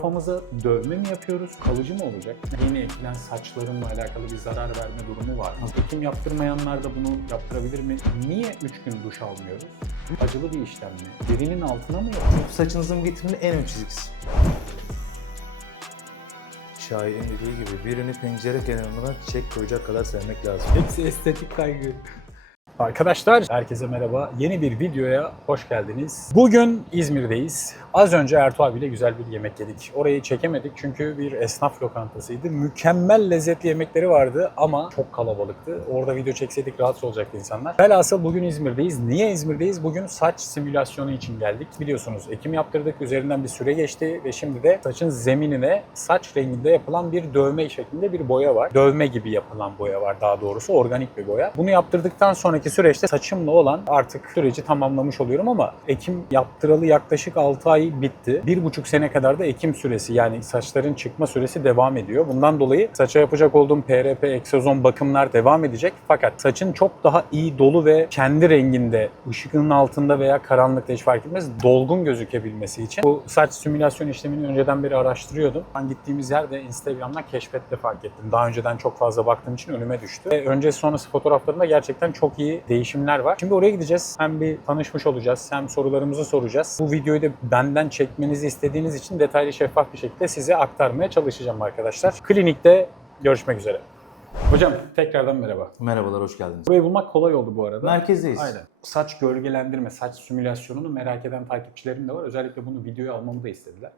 Kafamıza dövme mi yapıyoruz, kalıcı mı olacak? Yeni ekilen saçlarımla alakalı bir zarar verme durumu var mı? Ekim yaptırmayanlar da bunu yaptırabilir mi? Niye 3 gün duş almıyoruz? Acılı bir işlem mi? Derinin altına mı yapıyoruz? Saçınızın vitrinin en ön çizgisi. Şairin dediği gibi birini pencere kenarına çiçek koyacak kadar sevmek lazım. Hepsi estetik kaygı. Arkadaşlar herkese merhaba. Yeni bir videoya hoş geldiniz. Bugün İzmir'deyiz. Az önce Ertuğ abiyle güzel bir yemek yedik. Orayı çekemedik çünkü bir esnaf lokantasıydı. Mükemmel lezzetli yemekleri vardı ama çok kalabalıktı. Orada video çekseydik rahatsız olacaktı insanlar. Velhasıl bugün İzmir'deyiz. Niye İzmir'deyiz? Bugün saç simülasyonu için geldik. Biliyorsunuz ekim yaptırdık. Üzerinden bir süre geçti ve şimdi de saçın zeminine saç renginde yapılan bir dövme şeklinde bir boya var. Dövme gibi yapılan boya var daha doğrusu. Organik bir boya. Bunu yaptırdıktan sonraki süreçte saçımla olan artık süreci tamamlamış oluyorum ama ekim yaptıralı yaklaşık 6 ay bitti. 1,5 sene kadar da ekim süresi yani saçların çıkma süresi devam ediyor. Bundan dolayı saça yapacak olduğum PRP, egzozon bakımlar devam edecek. Fakat saçın çok daha iyi dolu ve kendi renginde, ışığın altında veya karanlıkta hiç fark etmez dolgun gözükebilmesi için bu saç simülasyon işlemini önceden beri araştırıyordum. Ben gittiğimiz yerde Instagram'dan keşfette fark ettim. Daha önceden çok fazla baktığım için önüme düştü. Ve öncesi sonrası fotoğraflarında gerçekten çok iyi değişimler var. Şimdi oraya gideceğiz. Hem bir tanışmış olacağız, hem sorularımızı soracağız. Bu videoyu da benden çekmenizi istediğiniz için detaylı şeffaf bir şekilde size aktarmaya çalışacağım arkadaşlar. Klinikte görüşmek üzere. Hocam tekrardan merhaba. Merhabalar, hoş geldiniz. Burayı bulmak kolay oldu bu arada. Merkezdeyiz. Aynen. Saç gölgelendirme, saç simülasyonunu merak eden takipçilerim de var. Özellikle bunu videoya almamı da istediler.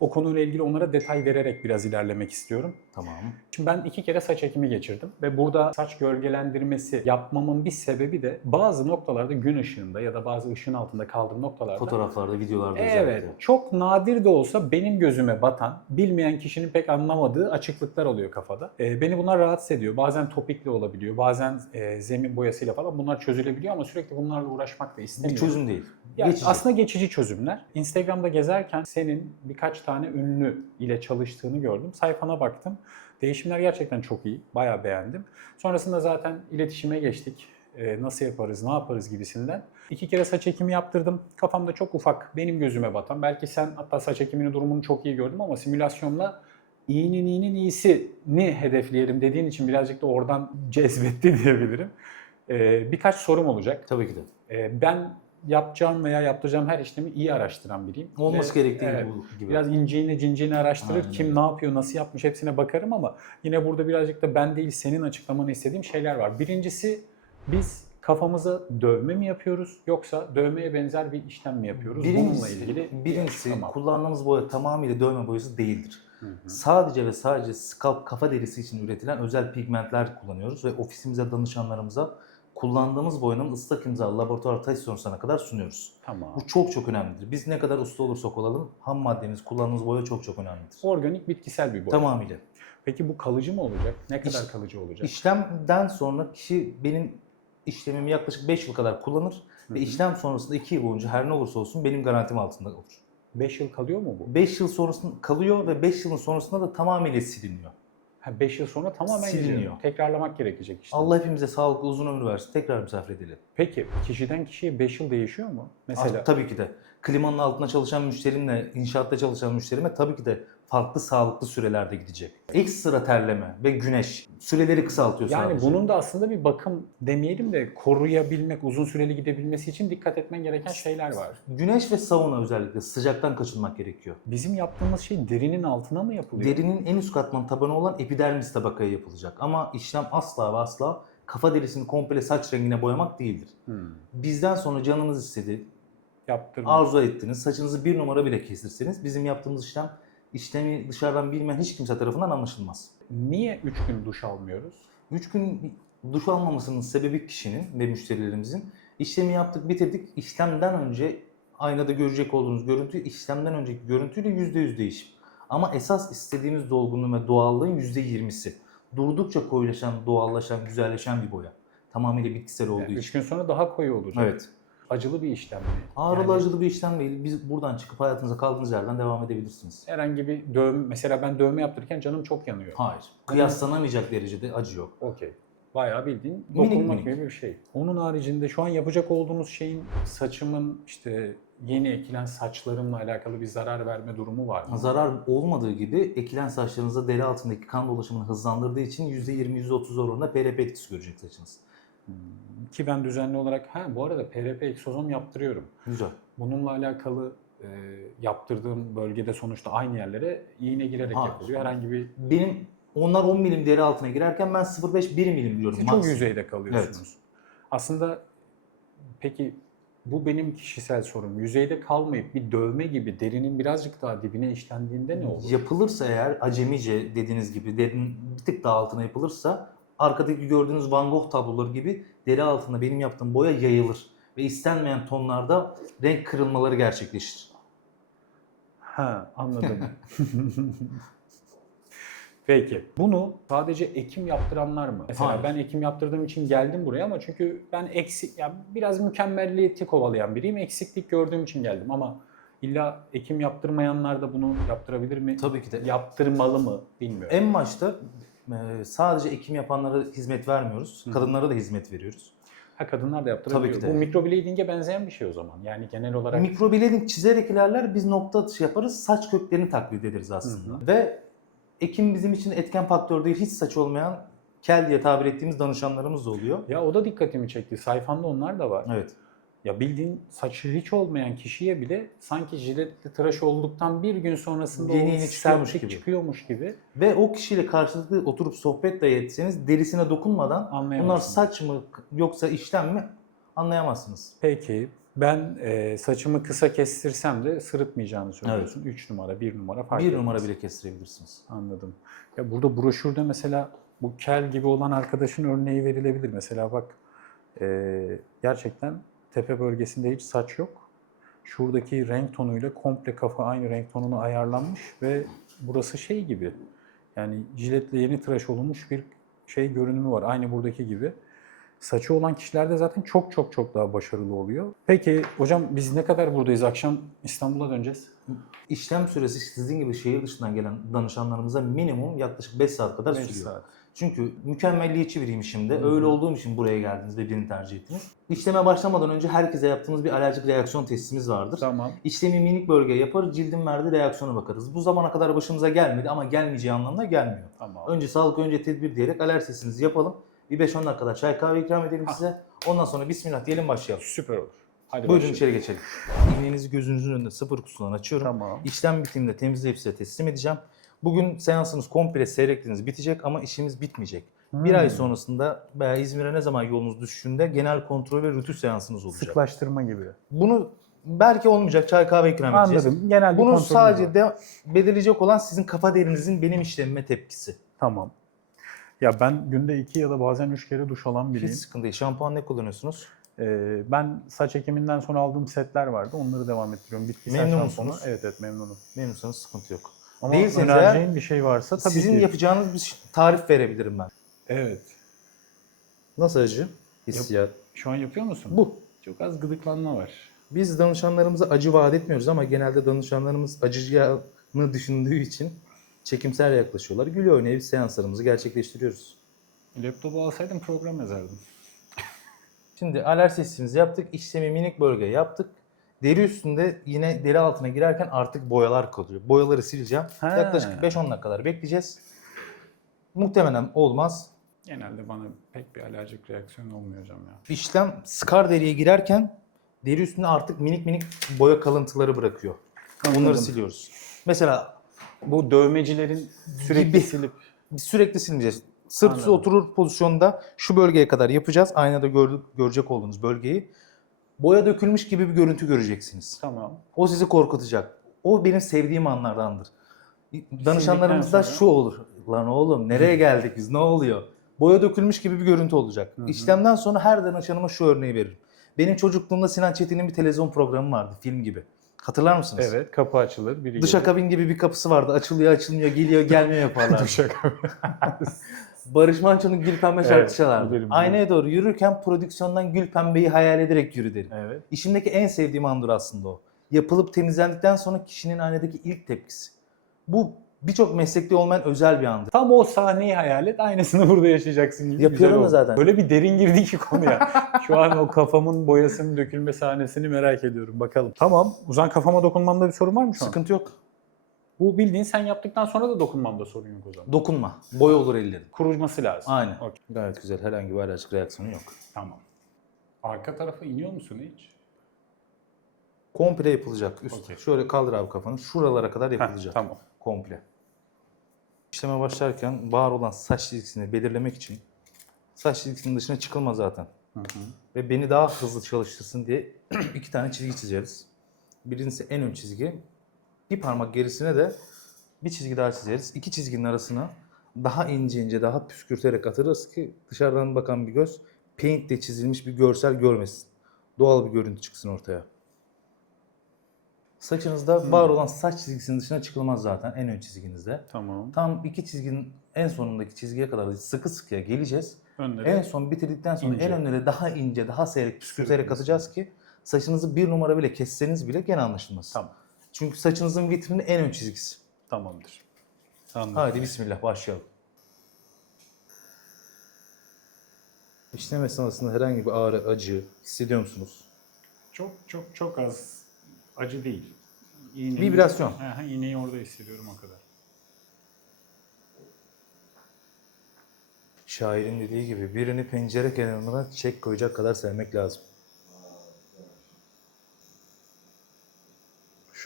O konuyla ilgili onlara detay vererek biraz ilerlemek istiyorum. Tamam. Şimdi ben iki kere saç ekimi geçirdim ve burada saç gölgelendirmesi yapmamın bir sebebi de bazı noktalarda gün ışığında ya da bazı ışığın altında kaldığım noktalarda Fotoğraflarda, videolarda Evet, özellikle. çok nadir de olsa benim gözüme batan, bilmeyen kişinin pek anlamadığı açıklıklar oluyor kafada. Ee, beni bunlar rahatsız ediyor. Bazen topikli olabiliyor, bazen e, zemin boyasıyla falan bunlar çözülebiliyor ama sürekli bunlarla uğraşmak da Bir istemiyorum. çözüm değil. Yani Geçici. aslında geçici çözümler. Instagram'da gezerken senin birkaç tane ünlü ile çalıştığını gördüm. Sayfana baktım. Değişimler gerçekten çok iyi. Bayağı beğendim. Sonrasında zaten iletişime geçtik. Ee, nasıl yaparız, ne yaparız gibisinden. İki kere saç ekimi yaptırdım. Kafamda çok ufak, benim gözüme batan. Belki sen hatta saç ekiminin durumunu çok iyi gördüm ama simülasyonla iyinin iyinin iyisini hedefleyelim dediğin için birazcık da oradan cezbetti diyebilirim. Ee, birkaç sorum olacak. Tabii ki de. Ee, ben yapacağım veya yaptıracağım her işlemi iyi araştıran biriyim. Olması Ve, gerektiği evet, bu gibi. Biraz inciğini cinciğini araştırır. Aynen Kim ne yapıyor, nasıl yapmış hepsine bakarım ama yine burada birazcık da ben değil senin açıklamanı istediğim şeyler var. Birincisi biz kafamıza dövme mi yapıyoruz yoksa dövmeye benzer bir işlem mi yapıyoruz? Bununla Birincisi, ilgili bir birincisi açıklama. kullandığımız boya tamamıyla dövme boyası değildir. Hı hı. Sadece ve sadece scalp kafa derisi için üretilen özel pigmentler kullanıyoruz ve ofisimize danışanlarımıza kullandığımız boyanın ıslak imzalı laboratuvar test sonuçlarına kadar sunuyoruz. Tamam. Bu çok çok önemlidir. Biz ne kadar usta olursak olalım ham maddemiz, kullandığımız boya çok çok önemlidir. Organik bitkisel bir boya. Tamamıyla. Peki bu kalıcı mı olacak? Ne kadar İş- kalıcı olacak? İşlemden sonra kişi benim işlemimi yaklaşık 5 yıl kadar kullanır Hı ve işlem sonrasında 2 yıl boyunca her ne olursa olsun benim garantim altında olur. 5 yıl kalıyor mu bu? 5 yıl sonrasında kalıyor ve 5 yılın sonrasında da tamamıyla siliniyor. 5 yıl sonra tamamen Siliniyor. gidiyor. Tekrarlamak gerekecek işte. Allah hepimize sağlıklı uzun ömür versin. Tekrar misafir edelim. Peki kişiden kişiye 5 yıl değişiyor mu? Mesela Ah, tabii ki de. Klimanın altında çalışan müşterimle, inşaatta çalışan müşterime tabii ki de farklı sağlıklı sürelerde gidecek. Ekstra terleme ve güneş süreleri kısaltıyor yani sadece. bunun da aslında bir bakım demeyelim de koruyabilmek, uzun süreli gidebilmesi için dikkat etmen gereken şeyler var. Güneş ve sauna özellikle sıcaktan kaçınmak gerekiyor. Bizim yaptığımız şey derinin altına mı yapılıyor? Derinin en üst katman tabanı olan epidermis tabakaya yapılacak. Ama işlem asla ve asla kafa derisini komple saç rengine boyamak değildir. Hmm. Bizden sonra canınız istedi, Yaptırma. arzu ettiniz, saçınızı bir numara bile kestirseniz bizim yaptığımız işlem işlemi dışarıdan bilmeyen hiç kimse tarafından anlaşılmaz. Niye 3 gün duş almıyoruz? 3 gün duş almamasının sebebi kişinin ve müşterilerimizin işlemi yaptık bitirdik. İşlemden önce aynada görecek olduğunuz görüntü işlemden önceki görüntüyle %100 değişim. Ama esas istediğimiz dolgunluğun ve doğallığın %20'si. Durdukça koyulaşan, doğallaşan, güzelleşen bir boya. Tamamıyla bitkisel olduğu 3 için. gün sonra daha koyu olacak. Evet. Acılı bir işlem mi? Ağrılı Yani acılı bir işlem değil. Biz buradan çıkıp hayatınıza kaldığınız yerden devam edebilirsiniz. Herhangi bir dövme, mesela ben dövme yaptırırken canım çok yanıyor. Hayır. Kıyaslanamayacak derecede acı yok. Okey. Bayağı bildiğin Minik dokunmak minik. gibi bir şey. Onun haricinde şu an yapacak olduğunuz şeyin saçımın işte yeni ekilen saçlarımla alakalı bir zarar verme durumu var mı? Zarar olmadığı gibi ekilen saçlarınızda deri altındaki kan dolaşımını hızlandırdığı için %20-%30 oranında PRP etkisi görecek saçınız. Ki ben düzenli olarak, ha bu arada PRP egzozom yaptırıyorum. Güzel. Bununla alakalı e, yaptırdığım bölgede sonuçta aynı yerlere iğne girerek Ha. yapılıyor. Herhangi bir Benim onlar 10 milim deri altına girerken ben 0.5 1 milim diyorum. Çok Max. yüzeyde kalıyorsunuz. Aslında peki bu benim kişisel sorum. Yüzeyde kalmayıp bir dövme gibi derinin birazcık daha dibine işlendiğinde ne olur? Yapılırsa eğer acemice dediğiniz gibi derinin bir tık daha altına yapılırsa arkadaki gördüğünüz Van Gogh tabloları gibi deri altında benim yaptığım boya yayılır. Ve istenmeyen tonlarda renk kırılmaları gerçekleşir. Ha anladım. Peki bunu sadece ekim yaptıranlar mı? Mesela Hayır. ben ekim yaptırdığım için geldim buraya ama çünkü ben eksik ya biraz mükemmelliyeti kovalayan biriyim. Eksiklik gördüğüm için geldim ama illa ekim yaptırmayanlar da bunu yaptırabilir mi? Tabii ki de. Yaptırmalı mı bilmiyorum. En başta sadece ekim yapanlara hizmet vermiyoruz. Hı. Kadınlara da hizmet veriyoruz. Ha kadınlar da yaptırabiliyor. Tabii ki de. Bu microblading'e benzeyen bir şey o zaman. Yani genel olarak Mikroblading çizerek ilerler biz nokta atışı yaparız. Saç köklerini taklit ederiz aslında. Ve ekim bizim için etken faktör değil. Hiç saç olmayan kel diye tabir ettiğimiz danışanlarımız da oluyor. ya o da dikkatimi çekti. Sayfanda onlar da var. Evet. Ya bildiğin saçı hiç olmayan kişiye bile sanki jiletli tıraş olduktan bir gün sonrasında Yeni o çıkıyormuş gibi. çıkıyormuş gibi Ve o kişiyle karşılıklı oturup sohbet de etseniz derisine dokunmadan bunlar saç mı yoksa işlem mi anlayamazsınız. Peki ben e, saçımı kısa kestirsem de sırıtmayacağını söylüyorsun. 3 numara, 1 numara fark bir etmez. numara bile kestirebilirsiniz. Anladım. Ya burada broşürde mesela bu kel gibi olan arkadaşın örneği verilebilir. Mesela bak e, gerçekten tepe bölgesinde hiç saç yok. Şuradaki renk tonuyla komple kafa aynı renk tonuna ayarlanmış ve burası şey gibi. Yani jiletle yeni tıraş olunmuş bir şey görünümü var. Aynı buradaki gibi. Saçı olan kişilerde zaten çok çok çok daha başarılı oluyor. Peki hocam biz ne kadar buradayız? Akşam İstanbul'a döneceğiz. İşlem süresi sizin gibi şehir dışından gelen danışanlarımıza minimum yaklaşık 5 saat kadar Beş sürüyor. saat. Çünkü mükemmelliyetçi biriyim şimdi. Öyle olduğum için buraya geldiniz ve birini tercih ettiniz. İşleme başlamadan önce herkese yaptığımız bir alerjik reaksiyon testimiz vardır. Tamam. İşlemi minik bölgeye yapar, cildin verdiği reaksiyona bakarız. Bu zamana kadar başımıza gelmedi ama gelmeyeceği anlamına gelmiyor. Tamam. Önce sağlık, önce tedbir diyerek alerji testinizi yapalım. Bir 5-10 dakikada çay kahve ikram edelim size. Ondan sonra bismillah diyelim başlayalım. Süper olur. Hadi Buyurun başlayalım. içeri geçelim. İğnenizi gözünüzün önünde sıfır kutusundan açıyorum. Tamam. İşlem bitiminde temizleyip size teslim edeceğim. Bugün seansınız komple seyrettiğiniz bitecek ama işimiz bitmeyecek. Bir Hmm. ay sonrasında veya İzmir'e ne zaman yolunuz düştüğünde genel kontrol ve rütü seansınız olacak. Sıklaştırma gibi. Bunu belki olmayacak çay kahve ikram edeceğiz. Anladım. Genel bir Bunu sadece var. de belirleyecek olan sizin kafa derinizin benim işlemime tepkisi. Tamam. Ya ben günde iki ya da bazen üç kere duş alan Hiç biriyim. sıkıntı değil. Şampuan ne kullanıyorsunuz? Ee, ben saç ekiminden sonra aldığım setler vardı. Onları devam ettiriyorum. Bitkisel Memnun şampuanı. musunuz? Evet evet memnunum. Memnunsanız sıkıntı yok. Ama Değilseniz önereceğin bir şey varsa tabii Sizin ki. yapacağınız bir tarif verebilirim ben. Evet. Nasıl acı? Hissiyat. Şu an yapıyor musun? Bu. Çok az gıdıklanma var. Biz danışanlarımıza acı vaat etmiyoruz ama genelde danışanlarımız acıyacağını düşündüğü için çekimsel yaklaşıyorlar. Gül oynayıp seanslarımızı gerçekleştiriyoruz. Laptopu alsaydım program yazardım. Şimdi alerji testimizi yaptık. İşlemi minik bölge yaptık. Deri üstünde yine deri altına girerken artık boyalar kalıyor. Boyaları sileceğim. Ha. Yaklaşık 5-10 dakikalar bekleyeceğiz. Muhtemelen olmaz. Genelde bana pek bir alerjik reaksiyon olmuyor hocam ya. İşlem skar deriye girerken deri üstünde artık minik minik boya kalıntıları bırakıyor. Onları Anladım. siliyoruz. Mesela Bu dövmecilerin sürekli Gibi. silip Biz sürekli silmeyeceğiz. Sırt üstü Anladım. oturur pozisyonda şu bölgeye kadar yapacağız. Aynada gördük, görecek olduğunuz bölgeyi. Boya dökülmüş gibi bir görüntü göreceksiniz. tamam. O sizi korkutacak. O benim sevdiğim anlardandır. Danışanlarımızda sonra- şu olur. Lan oğlum nereye geldik biz ne oluyor? Boya dökülmüş gibi bir görüntü olacak. Hı hı. İşlemden sonra her danışanıma şu örneği veririm. Benim çocukluğumda Sinan Çetin'in bir televizyon programı vardı film gibi. Hatırlar mısınız? Evet kapı açılır. Biri Dışa kabin gibi bir kapısı vardı. Açılıyor, açılmıyor, geliyor, gelmiyor yaparlar. Duşakabin. Barış Manço'nun Gül Pembe Evet, şarkısı çalardı. bilirim, Aynaya doğru yürürken prodüksiyondan Gül Pembe'yi hayal ederek yürü derim. evet. İşimdeki en sevdiğim andır aslında o. Yapılıp temizlendikten sonra kişinin aynadaki ilk tepkisi. Bu birçok meslekte olmayan özel bir andır. Tam o sahneyi hayal et. Aynısını burada yaşayacaksın gibi. Yapıyorum güzel da oldu. zaten. Böyle bir derin girdi ki konuya. Şu an o kafamın boyasının dökülme sahnesini merak ediyorum. Bakalım. Tamam. Uzan kafama dokunmamda bir sorun var mı şu an? Sıkıntı yok. Bu bildiğin sen yaptıktan sonra da dokunmamda sorun yok o zaman. Dokunma. Boy olur ellerin. Kurulması lazım. Aynen. Okey. Gayet güzel. Herhangi bir alerjik reaksiyonu yok. Tamam. Arka tarafa iniyor musun hiç? Komple yapılacak. Üst. Okey. Şöyle kaldır abi kafanı. Şuralara kadar yapılacak. tamam. Komple. İşleme başlarken var olan saç çizgisini belirlemek için saç çizgisinin dışına çıkılma zaten. Hı hı. Ve beni daha hızlı çalıştırsın diye iki tane çizgi çizeriz. Birincisi en ön çizgi. Bir parmak gerisine de bir çizgi daha çizeriz. İki çizginin arasına daha ince ince daha püskürterek atırız ki dışarıdan bakan bir göz paintle çizilmiş bir görsel görmesin. Doğal bir görüntü çıksın ortaya. Saçınızda var olan saç çizgisinin dışına çıkılmaz zaten en ön çizginizde. Tamam. Tam iki çizginin en sonundaki çizgiye kadar sıkı sıkıya geleceğiz. Önleri. En son bitirdikten sonra İnce. en önlere daha ince, daha seyrek püskürterek atacağız ki saçınızı bir numara bile kesseniz bile gene anlaşılmaz. Tamam. Çünkü saçınızın vitrini en ön çizgisi. Tamamdır. Anladım. Haydi bismillah başlayalım. İşlem esnasında herhangi bir ağrı, acı hissediyor musunuz? Çok çok çok az acı değil. İğneyi, Vibrasyon. Aha, iğneyi orada hissediyorum o kadar. Şairin dediği gibi birini pencere kenarına çek koyacak kadar sevmek lazım.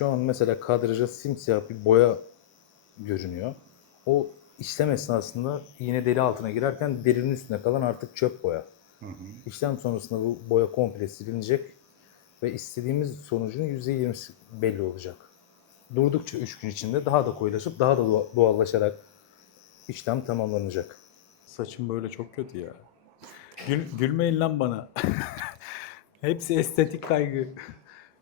Şu an mesela kadraja simsiyah bir boya görünüyor. O işlem esnasında iğne deri altına girerken derinin üstüne kalan artık çöp boya. Hı hı. İşlem sonrasında bu boya komple silinecek ve istediğimiz sonucun %20'si belli olacak. Durdukça 3 gün içinde daha da koyulaşıp daha da doğa- doğallaşarak işlem tamamlanacak. Saçım böyle çok kötü ya. Gül, gülmeyin lan bana. Hepsi estetik kaygı.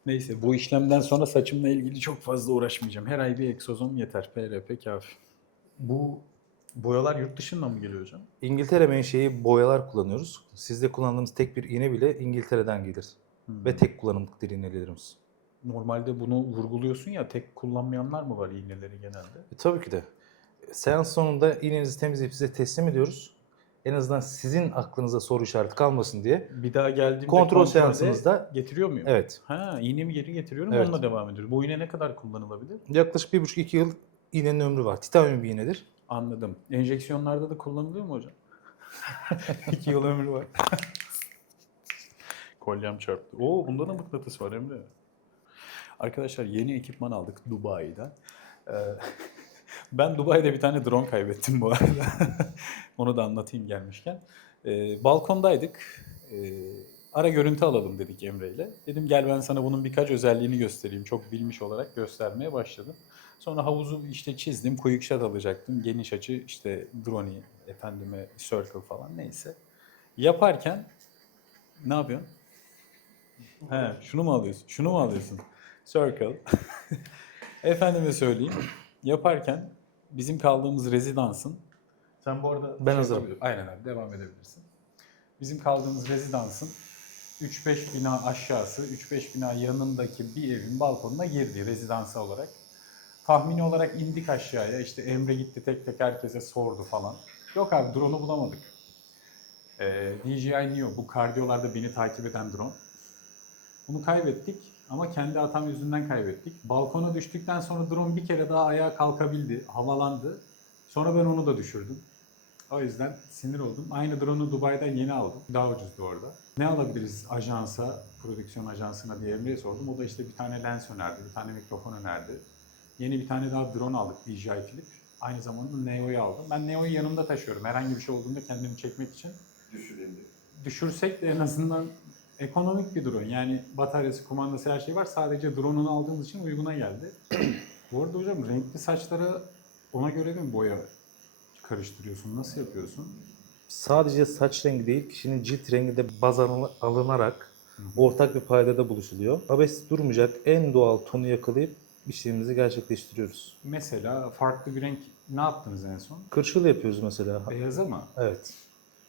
Neyse bu işlemden sonra saçımla ilgili çok fazla uğraşmayacağım. Her ay bir egzozom yeter. PRP kafi. Bu boyalar yurt dışından mı geliyor hocam? İngiltere menşei boyalar kullanıyoruz. Sizde kullandığımız tek bir iğne bile İngiltere'den gelir. Ve tek kullanımlıktır iğnelerimiz. Normalde bunu vurguluyorsun ya tek kullanmayanlar mı var iğneleri genelde? E, tabii ki de. Seans sonunda iğnenizi temizleyip size teslim ediyoruz. En azından sizin aklınıza soru işareti kalmasın diye. Bir daha geldiğimde Kontrol kontrolde seansımızda getiriyor muyum? evet Ha iğnemi geri getiriyorum Evet. onunla devam ediyoruz. Bu iğne ne kadar kullanılabilir? yaklaşık bir buçuk iki yıl iğnenin ömrü var. Titanyum bir iğnedir. Anladım. Enjeksiyonlarda da kullanılıyor mu hocam? İki yıl ömrü var. Kolyem çarptı. Oo bunda da mıknatıs var Emre. Arkadaşlar yeni ekipman aldık Dubai'den. Ben Dubai'de bir tane drone kaybettim bu arada. Onu da anlatayım gelmişken. Ee, balkondaydık. Ee, ara görüntü alalım dedik Emre ile. Dedim gel ben sana bunun birkaç özelliğini göstereyim. Çok bilmiş olarak göstermeye başladım. Sonra havuzu işte çizdim. Quick shot alacaktım. Geniş açı işte drone, efendime circle falan neyse. Yaparken ne yapıyorsun? He, şunu mu alıyorsun? Şunu mu alıyorsun? Circle. Efendime söyleyeyim. Yaparken bizim kaldığımız rezidansın sen bu arada Ben hazırım. yapabilir- Aynen abi devam edebilirsin. Bizim kaldığımız rezidansın 3-5 bina aşağısı, 3-5 bina yanındaki bir evin balkonuna girdi rezidansı olarak. Tahmini olarak indik aşağıya. İşte Emre gitti tek tek herkese sordu falan. Yok abi drone'u bulamadık. Ee, DJI Neo bu kardiyolarda beni takip eden drone. Bunu kaybettik ama kendi hatam yüzünden kaybettik. Balkona düştükten sonra drone bir kere daha ayağa kalkabildi, havalandı. Sonra ben onu da düşürdüm. O yüzden sinir oldum. Aynı drone'u Dubai'den yeni aldım. Daha ucuzdu orada. Ne alabiliriz ajansa, prodüksiyon ajansına diye Emre'ye sordum. O da işte bir tane lens önerdi, bir tane mikrofon önerdi. Yeni bir tane daha drone aldık DJI Flip. Aynı zamanda Neo'yu aldım. Ben Neo'yu yanımda taşıyorum. Herhangi bir şey olduğunda kendimi çekmek için. Düşüreyim diye. Düşürsek de en azından ekonomik bir drone. Yani bataryası, kumandası her şey var. Sadece drone'unu aldığımız için uyguna geldi. Bu arada hocam renkli saçlara ona göre mi boya karıştırıyorsun? Nasıl yapıyorsun? Sadece saç rengi değil, kişinin cilt rengi de baz alın- alınarak ortak bir paydada buluşuluyor. Abes durmayacak en doğal tonu yakalayıp işlemimizi gerçekleştiriyoruz. Mesela farklı bir renk ne yaptınız en son? Kırçıl yapıyoruz mesela. Beyaza mı? Evet.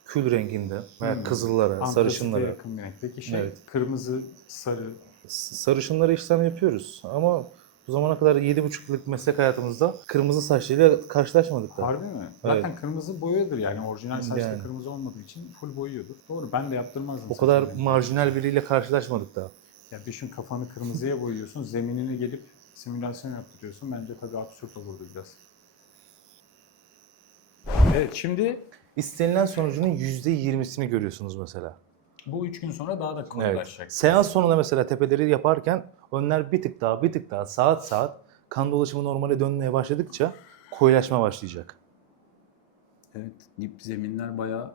Kül renginde veya Hmm. kızıllara, Antrasite sarışınlara. yakın bir renk. Peki şey Evet. kırmızı, sarı. Sarışınlara işlem yapıyoruz ama Bu zamana kadar 7,5 yıllık meslek hayatımızda kırmızı saçlıyla karşılaşmadık da. Harbi mi? Evet. Zaten kırmızı boyadır yani orijinal saçta Yani. kırmızı olmadığı için full boyuyordur. Doğru ben de yaptırmazdım. O kadar saçımı. marjinal biriyle karşılaşmadık da. Ya düşün kafanı kırmızıya boyuyorsun, zeminine gelip simülasyon yaptırıyorsun. Bence tabii absürt olurdu biraz. Evet şimdi İstenilen sonucunun %20'sini görüyorsunuz mesela. bu üç gün sonra daha da Evet. kolaylaşacak. Seans sonunda mesela tepeleri yaparken önler bir tık daha bir tık daha saat saat kan dolaşımı normale dönmeye başladıkça koyulaşma başlayacak. Evet, dip zeminler bayağı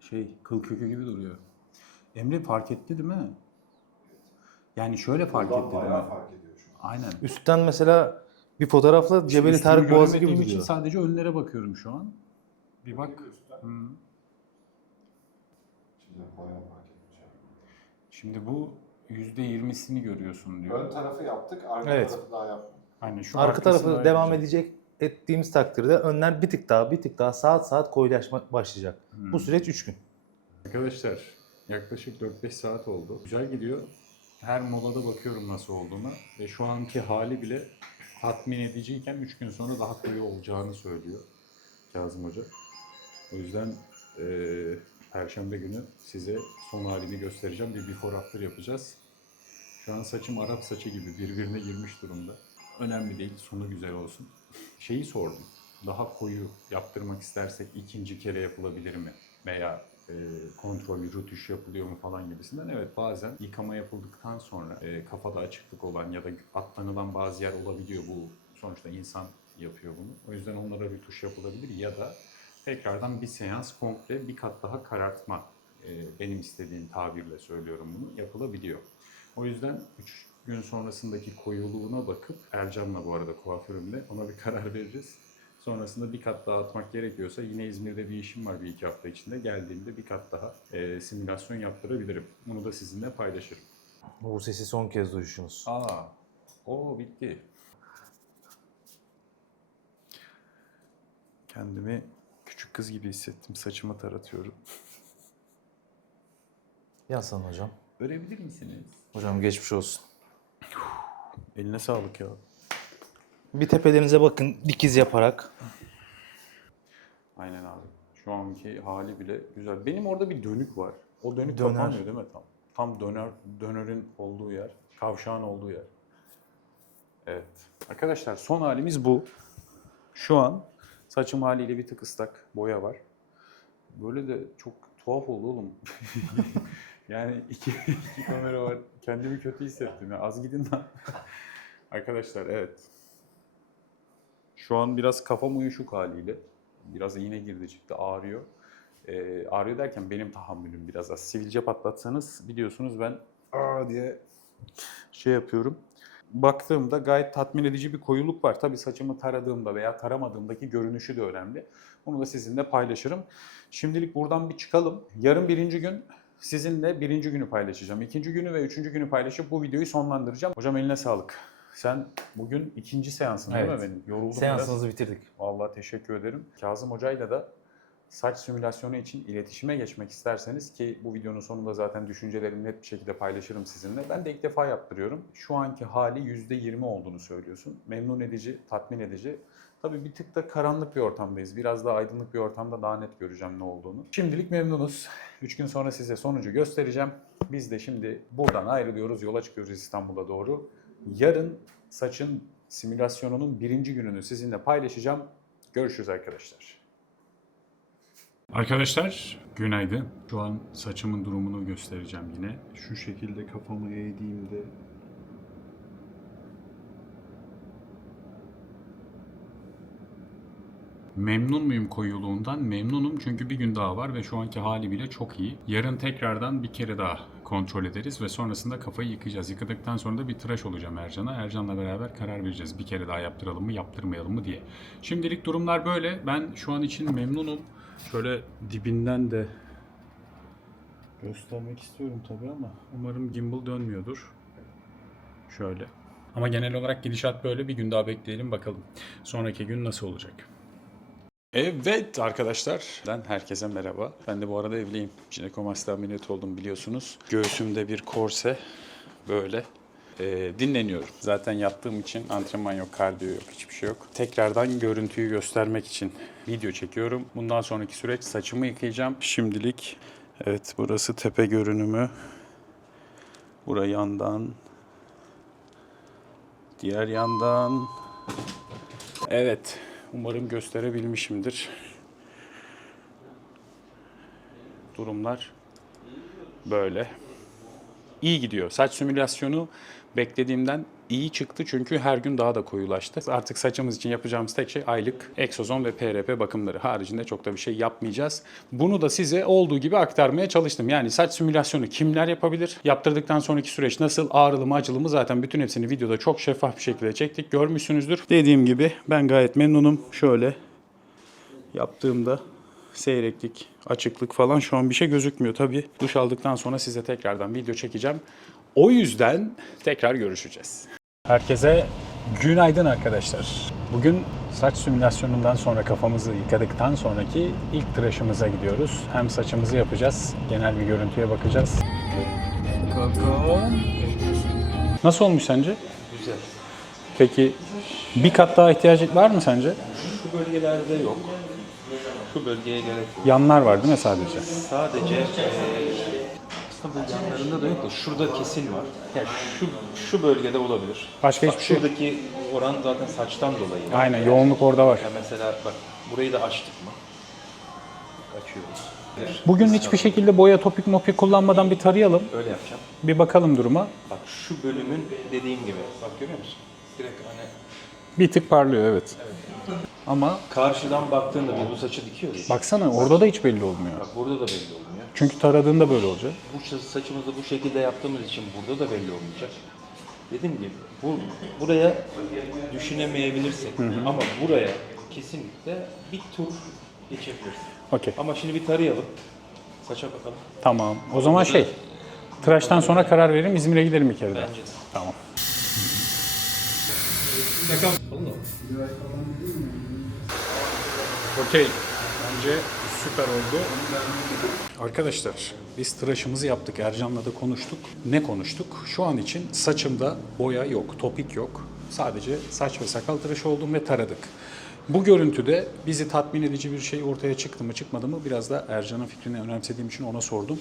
şey kıl kökü gibi duruyor. Emre fark etti değil mi? Yani şöyle fark Buradan etti değil mi? fark ediyor şu an. Aynen. Üstten mesela bir fotoğrafla Cebeli Tarık Boğazı gibi göremediğim için duruyor. sadece önlere bakıyorum şu an. Bir bak. Hı. Şimdi bayağı fark etmiş. Şimdi bu %20'sini görüyorsun diyor. Ön tarafı yaptık, arka Evet. tarafı daha yapmadık. Aynen şu Arka tarafı devam şey. edecek ettiğimiz takdirde önler bir tık daha bir tık daha saat saat koyulaşma başlayacak. Hmm. Bu süreç 3 gün. Arkadaşlar yaklaşık 4-5 saat oldu. Güzel gidiyor. Her molada bakıyorum nasıl olduğuna ve şu anki hali bile tatmin ediciyken 3 gün sonra daha koyu olacağını söylüyor Kazım Hoca. O yüzden eee Perşembe günü size son halini göstereceğim. Bir before after yapacağız. Şu an saçım Arap saçı gibi birbirine girmiş durumda. Önemli değil, sonu güzel olsun. Şeyi sordum. Daha koyu yaptırmak istersek ikinci kere yapılabilir mi? Veya e, kontrollü rütüş yapılıyor mu falan gibisinden. Evet bazen yıkama yapıldıktan sonra e, kafada açıklık olan ya da atlanılan bazı yer olabiliyor. Bu sonuçta insan yapıyor bunu. O yüzden onlara rütuş yapılabilir ya da tekrardan bir seans komple bir kat daha karartma e, benim istediğim tabirle söylüyorum bunu yapılabiliyor. O yüzden 3 gün sonrasındaki koyuluğuna bakıp Ercan'la bu arada kuaförümle ona bir karar veririz. Sonrasında bir kat daha atmak gerekiyorsa yine İzmir'de bir işim var bir iki hafta içinde. Geldiğimde bir kat daha e, simülasyon yaptırabilirim. Bunu da sizinle paylaşırım. Bu sesi son kez duyuşunuz. Aa, o bitti. Kendimi kız gibi hissettim. Saçımı taratıyorum. Yazsan hocam. Örebilir misiniz? Hocam geçmiş olsun. Eline sağlık ya. Bir tepelerinize bakın dikiz yaparak. Aynen abi. Şu anki hali bile güzel. Benim orada bir dönük var. O dönük Döner. kapanmıyor değil mi tam? Tam döner, dönerin olduğu yer. Kavşağın olduğu yer. Evet. Arkadaşlar son halimiz bu. Şu an saçım haliyle bir tık ıslak. Boya var. Böyle de çok tuhaf oldu oğlum. yani iki, iki kamera var. Kendimi kötü hissettim ya. Az gidin lan. Arkadaşlar evet. Şu an biraz kafam uyuşuk haliyle. Biraz iğne girdi çıktı ağrıyor. Ee, ağrıyor derken benim tahammülüm biraz az. Sivilce patlatsanız biliyorsunuz ben aa diye şey yapıyorum. Baktığımda gayet tatmin edici bir koyuluk var. Tabii saçımı taradığımda veya taramadığımdaki görünüşü de önemli. Bunu da sizinle paylaşırım. Şimdilik buradan bir çıkalım. Yarın birinci gün sizinle birinci günü paylaşacağım. İkinci günü ve üçüncü günü paylaşıp bu videoyu sonlandıracağım. Hocam eline sağlık. Sen bugün ikinci seansın değil Evet. mi benim? Yoruldum biraz. Seansınızı bitirdik. Vallahi teşekkür ederim. Kazım Hoca'yla da saç simülasyonu için iletişime geçmek isterseniz ki bu videonun sonunda zaten düşüncelerimi net bir şekilde paylaşırım sizinle. Ben de ilk defa yaptırıyorum. Şu anki hali %20 olduğunu söylüyorsun. Memnun edici, tatmin edici. Tabii bir tık da karanlık bir ortamdayız. Biraz daha aydınlık bir ortamda daha net göreceğim ne olduğunu. Şimdilik memnunuz. 3 gün sonra size sonucu göstereceğim. Biz de şimdi buradan ayrılıyoruz. Yola çıkıyoruz İstanbul'a doğru. Yarın saçın simülasyonunun birinci gününü sizinle paylaşacağım. Görüşürüz arkadaşlar. Arkadaşlar günaydın. Şu an saçımın durumunu göstereceğim yine. Şu şekilde kafamı eğdiğimde Memnun muyum koyuluğundan? Memnunum çünkü bir gün daha var ve şu anki hali bile çok iyi. Yarın tekrardan bir kere daha kontrol ederiz ve sonrasında kafayı yıkayacağız. Yıkadıktan sonra da bir tıraş olacağım Ercan'a. Ercan'la beraber karar vereceğiz bir kere daha yaptıralım mı yaptırmayalım mı diye. Şimdilik durumlar böyle. Ben şu an için memnunum. Şöyle dibinden de göstermek istiyorum tabii ama umarım gimbal dönmüyordur. Şöyle. Ama genel olarak gidişat böyle. Bir gün daha bekleyelim bakalım. Sonraki gün nasıl olacak? Evet arkadaşlar. Ben herkese merhaba. Ben de bu arada evliyim. Jinekomasti ameliyatı oldum biliyorsunuz. Göğsümde bir korse böyle. E, dinleniyorum. Zaten yattığım için antrenman yok, kardiyo yok, hiçbir şey yok. Tekrardan görüntüyü göstermek için video çekiyorum. Bundan sonraki süreç saçımı yıkayacağım. Şimdilik evet burası tepe görünümü. Bura yandan. Diğer yandan. Evet. Umarım gösterebilmişimdir. Durumlar böyle. İyi gidiyor. Saç simülasyonu beklediğimden iyi çıktı çünkü her gün daha da koyulaştı. Artık saçımız için yapacağımız tek şey aylık egzozon ve PRP bakımları. Haricinde çok da bir şey yapmayacağız. Bunu da size olduğu gibi aktarmaya çalıştım. Yani saç simülasyonu kimler yapabilir? Yaptırdıktan sonraki süreç nasıl? Ağrılı mı acılı mı? Zaten bütün hepsini videoda çok şeffaf bir şekilde çektik. Görmüşsünüzdür. Dediğim gibi ben gayet memnunum. Şöyle yaptığımda seyreklik, açıklık falan şu an bir şey gözükmüyor. Tabii duş aldıktan sonra size tekrardan video çekeceğim. O yüzden tekrar görüşeceğiz. Herkese günaydın arkadaşlar. Bugün saç simülasyonundan sonra kafamızı yıkadıktan sonraki ilk tıraşımıza gidiyoruz. Hem saçımızı yapacağız, genel bir görüntüye bakacağız. Nasıl olmuş sence? Güzel. Peki bir kat daha ihtiyaç var mı sence? Şu bölgelerde yok. Şu bölgeye gerek yok. Yanlar var değil mi sadece? Sadece eee aslında yanlarında da yok da şurada kesin var. Yani şu şu bölgede olabilir. Başka bak, hiçbir şey yok. şuradaki oran zaten saçtan dolayı. Aynen yoğunluk orada var. Ya mesela bak burayı da açtık mı? Açıyoruz. Bugün hiçbir şekilde boya topik mopik kullanmadan bir tarayalım. Öyle yapacağım. Bir bakalım duruma. Bak şu bölümün dediğim gibi. Bak görüyor musun? Direkt hani Bir tık parlıyor evet. Ama karşıdan baktığında biz bu saçı dikiyoruz. baksana orada da hiç belli olmuyor. Bak burada da belli olmuyor. Çünkü taradığında böyle olacak. bu saçımızı bu şekilde yaptığımız için burada da belli olmayacak. Dediğim gibi bu buraya düşünemeyebilirsek ama buraya kesinlikle bir tur geçebiliriz. Okey. Ama şimdi bir tarayalım. Saça bakalım. Tamam. O zaman şey, tıraştan sonra karar verelim İzmir'e gidelim bir kere. Bence de. Tamam. Okey. Bence süper oldu. Arkadaşlar biz tıraşımızı yaptık. Ercan'la da konuştuk. Ne konuştuk? Şu an için saçımda boya yok, topik yok. Sadece saç ve sakal tıraşı oldum ve taradık. Bu görüntüde bizi tatmin edici bir şey ortaya çıktı mı çıkmadı mı biraz da Ercan'ın fikrini önemsediğim için ona sordum.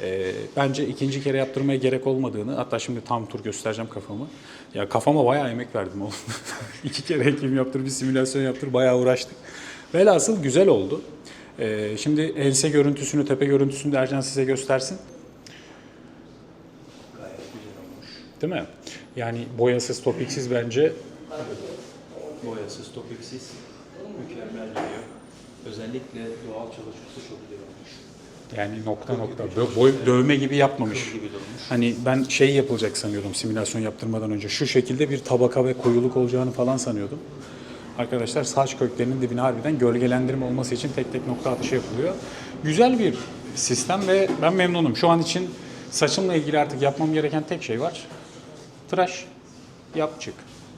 Ee, bence ikinci kere yaptırmaya gerek olmadığını hatta şimdi tam tur göstereceğim kafamı. Ya kafama bayağı emek verdim oğlum. İki kere ekim yaptır, bir simülasyon yaptır bayağı uğraştık. Velhasıl güzel oldu. Ee, şimdi ense görüntüsünü, tepe görüntüsünü de Ercan size göstersin. Değil mi? Yani boyasız, topiksiz bence Boyasız, topiksiz, mükemmel duruyor. Özellikle doğal çalışması çok güzel olmuş. yani nokta nokta Bö- boy, dövme gibi yapmamış. Gibi durmuş. Hani ben şey yapılacak sanıyordum simülasyon yaptırmadan önce. Şu şekilde bir tabaka ve koyuluk olacağını falan sanıyordum. Arkadaşlar saç köklerinin dibine harbiden gölgelendirme olması için tek tek nokta atışı yapılıyor. Güzel bir sistem ve ben memnunum. Şu an için saçımla ilgili artık yapmam gereken tek şey var. Tıraş, yap çık.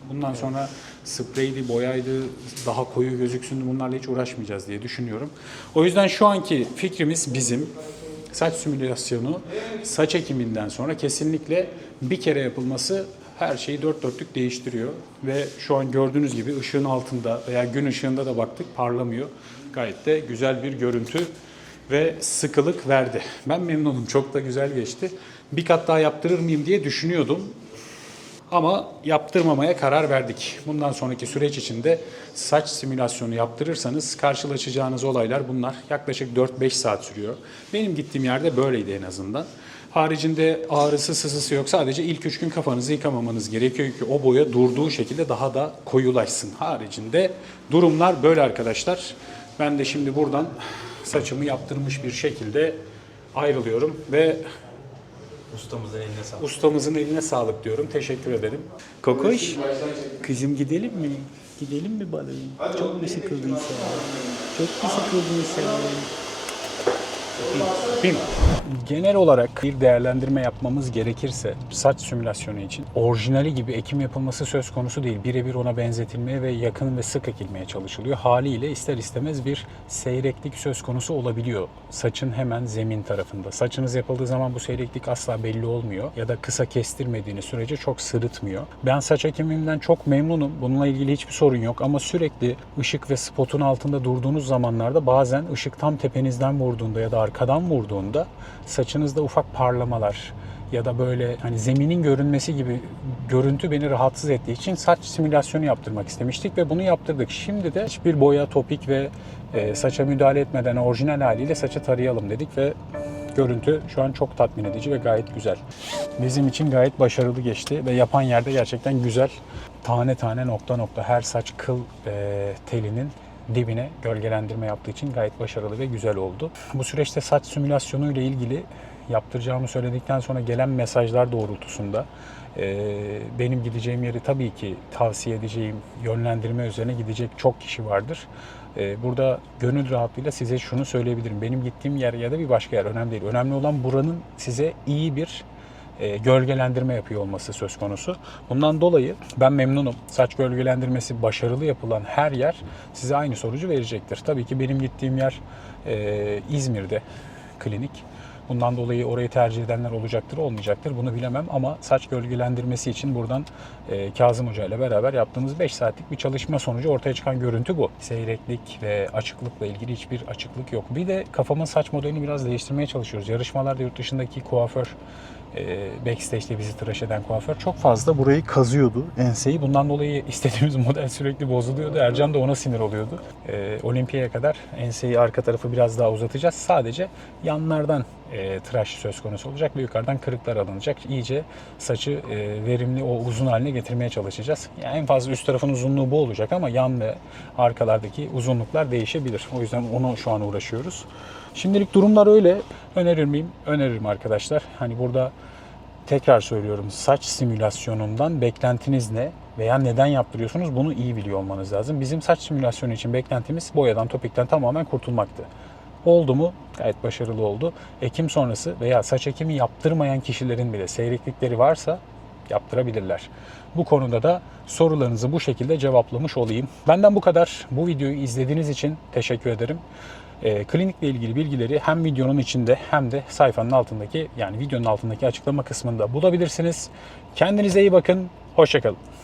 Bundan sonra spreydi, boyaydı, daha koyu gözüksün bunlarla hiç uğraşmayacağız diye düşünüyorum. O yüzden şu anki fikrimiz bizim saç simülasyonu saç ekiminden sonra kesinlikle bir kere yapılması her şeyi dört dörtlük değiştiriyor. Ve şu an gördüğünüz gibi ışığın altında veya gün ışığında da baktık parlamıyor. Gayet de güzel bir görüntü ve sıkılık verdi. Ben memnunum. Çok da güzel geçti. Bir kat daha yaptırır mıyım diye düşünüyordum. Ama yaptırmamaya karar verdik. Bundan sonraki süreç içinde saç simülasyonu yaptırırsanız karşılaşacağınız olaylar bunlar. Yaklaşık 4-5 saat sürüyor. Benim gittiğim yerde böyleydi en azından. Haricinde ağrısı, sızısı yok. Sadece ilk 3 gün kafanızı yıkamamanız gerekiyor ki o boya durduğu şekilde daha da koyulaşsın. Haricinde durumlar böyle arkadaşlar. Ben de şimdi buradan saçımı yaptırmış bir şekilde ayrılıyorum ve Ustamızın eline sağlık. Ustamızın eline sağlık diyorum. Teşekkür ederim. Kokoş, kızım gidelim mi? Gidelim mi balım? Çok mu sıkıldın sen? Çok mu sıkıldın sen? Mi? Genel olarak bir değerlendirme yapmamız gerekirse saç simülasyonu için orijinali gibi ekim yapılması söz konusu değil. Birebir ona benzetilmeye ve yakın ve sık ekilmeye çalışılıyor. Haliyle ister istemez bir seyreklik söz konusu olabiliyor. Saçın hemen zemin tarafında. Saçınız yapıldığı zaman bu seyreklik asla belli olmuyor. Ya da kısa kestirmediğiniz sürece çok sırıtmıyor. Ben saç ekimimden çok memnunum. Bununla ilgili hiçbir sorun yok ama sürekli ışık ve spotun altında durduğunuz zamanlarda bazen ışık tam tepenizden vurduğunda ya da arkadan vurduğunda saçınızda ufak parlamalar ya da böyle hani zeminin görünmesi gibi görüntü beni rahatsız ettiği için saç simülasyonu yaptırmak istemiştik ve bunu yaptırdık. Şimdi de hiçbir boya, topik ve e, saça müdahale etmeden orijinal haliyle saçı tarayalım dedik ve görüntü şu an çok tatmin edici ve gayet güzel. Bizim için gayet başarılı geçti ve yapan yerde gerçekten güzel. Tane tane nokta nokta her saç kıl e, telinin dibine gölgelendirme yaptığı için gayet başarılı ve güzel oldu. Bu süreçte saç simülasyonu ile ilgili yaptıracağımı söyledikten sonra gelen mesajlar doğrultusunda e, benim gideceğim yeri tabii ki tavsiye edeceğim yönlendirme üzerine gidecek çok kişi vardır. E, Burada gönül rahatlığıyla size şunu söyleyebilirim. Benim gittiğim yer ya da bir başka yer önemli değil. Önemli olan buranın size iyi bir e, gölgelendirme yapıyor olması söz konusu. Bundan dolayı ben memnunum. Saç gölgelendirmesi başarılı yapılan her yer size aynı sonucu verecektir. Tabii ki benim gittiğim yer e, İzmir'de klinik. Bundan dolayı orayı tercih edenler olacaktır, olmayacaktır bunu bilemem ama saç gölgelendirmesi için buradan e, Kazım Hoca ile beraber yaptığımız 5 saatlik bir çalışma sonucu ortaya çıkan görüntü bu. Seyreklik ve açıklıkla ilgili hiçbir açıklık yok. Bir de kafamın saç modelini biraz değiştirmeye çalışıyoruz. Yarışmalarda yurt dışındaki kuaför backstage'de bizi tıraş eden kuaför çok fazla burayı kazıyordu enseyi. Bundan dolayı istediğimiz model sürekli bozuluyordu. Ercan da ona sinir oluyordu. E, olimpiyaya kadar enseyi arka tarafı biraz daha uzatacağız. Sadece yanlardan e, tıraş söz konusu olacak ve yukarıdan kırıklar alınacak. İyice saçı e, verimli o uzun haline getirmeye çalışacağız. Yani en fazla üst tarafın uzunluğu bu olacak ama yan ve arkalardaki uzunluklar değişebilir. O yüzden onu şu an uğraşıyoruz. Şimdilik durumlar öyle. Önerir miyim? Öneririm arkadaşlar. Hani burada tekrar söylüyorum saç simülasyonundan beklentiniz ne veya neden yaptırıyorsunuz bunu iyi biliyor olmanız lazım. Bizim saç simülasyonu için beklentimiz boyadan, topikten tamamen kurtulmaktı. Oldu mu? Gayet başarılı oldu. Ekim sonrası veya saç ekimi yaptırmayan kişilerin bile seyreklikleri varsa yaptırabilirler. Bu konuda da sorularınızı bu şekilde cevaplamış olayım. Benden bu kadar. Bu videoyu izlediğiniz için teşekkür ederim. E, klinikle ilgili bilgileri hem videonun içinde hem de sayfanın altındaki yani videonun altındaki açıklama kısmında bulabilirsiniz. Kendinize iyi bakın. Hoşçakalın.